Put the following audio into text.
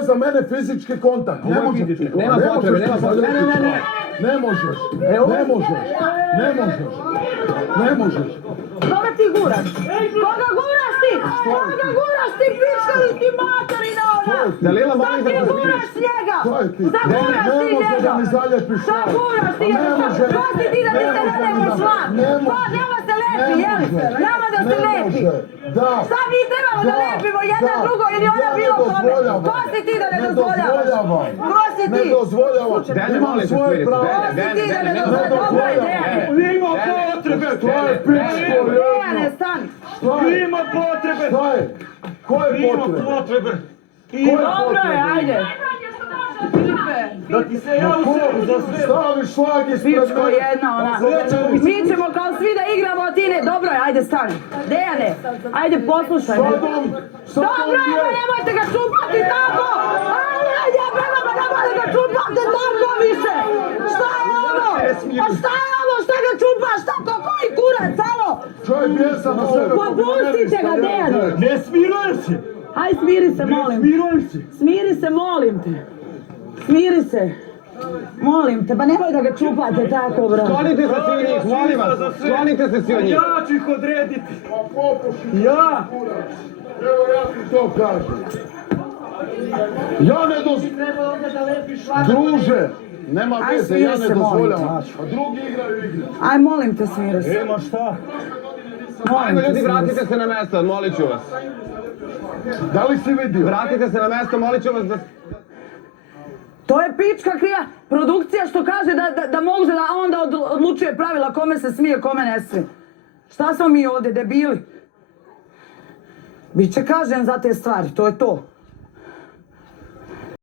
Za mene fizički kontakt. Ne možeš. Nema potrebe, nema potrebe. Ne možeš. Ne možeš. Ne možeš. Koga ti guraš? Koga guraš ti? Koga guraš ti? Pička li ti materina ona? Dalila, Šta molim ti te, guraš njega? Ko je ti? Šta guraš ti Ne može njega? da mi zaljepiš Šta šlag. guraš ti Ne njega? može. Ko si ti da mi se ne lemo šlag? Ne Pa može. nama se lepi, jel? Nama da se lepi. Da. Šta mi trebamo da lepimo jedan drugo ili ona bilo kome? Ko si ti da ne dozvoljavaš? Ko si ti? Ne dozvoljavam. Dene, Imam molim te, svoje smiri se. pravo. Ko si ti da ne dozvoljavaš? Dobro je, Dejane. Ima potrebe! To je pičko Dejane, jedno. stani. Ima potrebe! Šta je? Ko je Ima potrebe? potrebe! Dobro je, ajde. Da ti se ja uzem za sve! Staviš šlag ispred Pičko mene. jedna, ona. Mi ćemo kao svi da igramo, a ti ne. Dobro je, ajde stani. Dejane, ajde poslušaj me. Dobro je, ma nemojte ga čupati tako! Ajde, jebeno, ma nemojte ga čupati tako više! Šta je ovo? Pa šta je ovo? Šta ga čupaš tako? Koji kurac, alo? Čovjek bijesa na sebe. Pa pustite ga, Dejane! Ne smirujem se! Aj, smiri se, molim. Smirujem se! Smiri se, molim te. Smiri se. Molim te, pa nemoj da ga čupate tako, bro. Sklonite se svi od njih, molim vas. Sklonite se svi od njih. Ja ću ih odrediti! Pa popuši. Ja! Evo ja ti to kažem. Ja ne dozvoljavam. Druže, nema Aj, veze, smiri ja ne se, molim te. dozvoljavam. A drugi igraju igre. Aj, molim te, smiri se. Ema šta? Molim Ajmo te, ljudi, smiri se. vratite se na mesto, molit ću vas. Da li si vidio? Vratite se na mesto, molit ću vas da... To je pička kriva produkcija što kaže da može da onda odlučuje pravila kome se smije, kome ne smije. Šta smo mi ovdje, debili? Biće kažen za te stvari, to je to.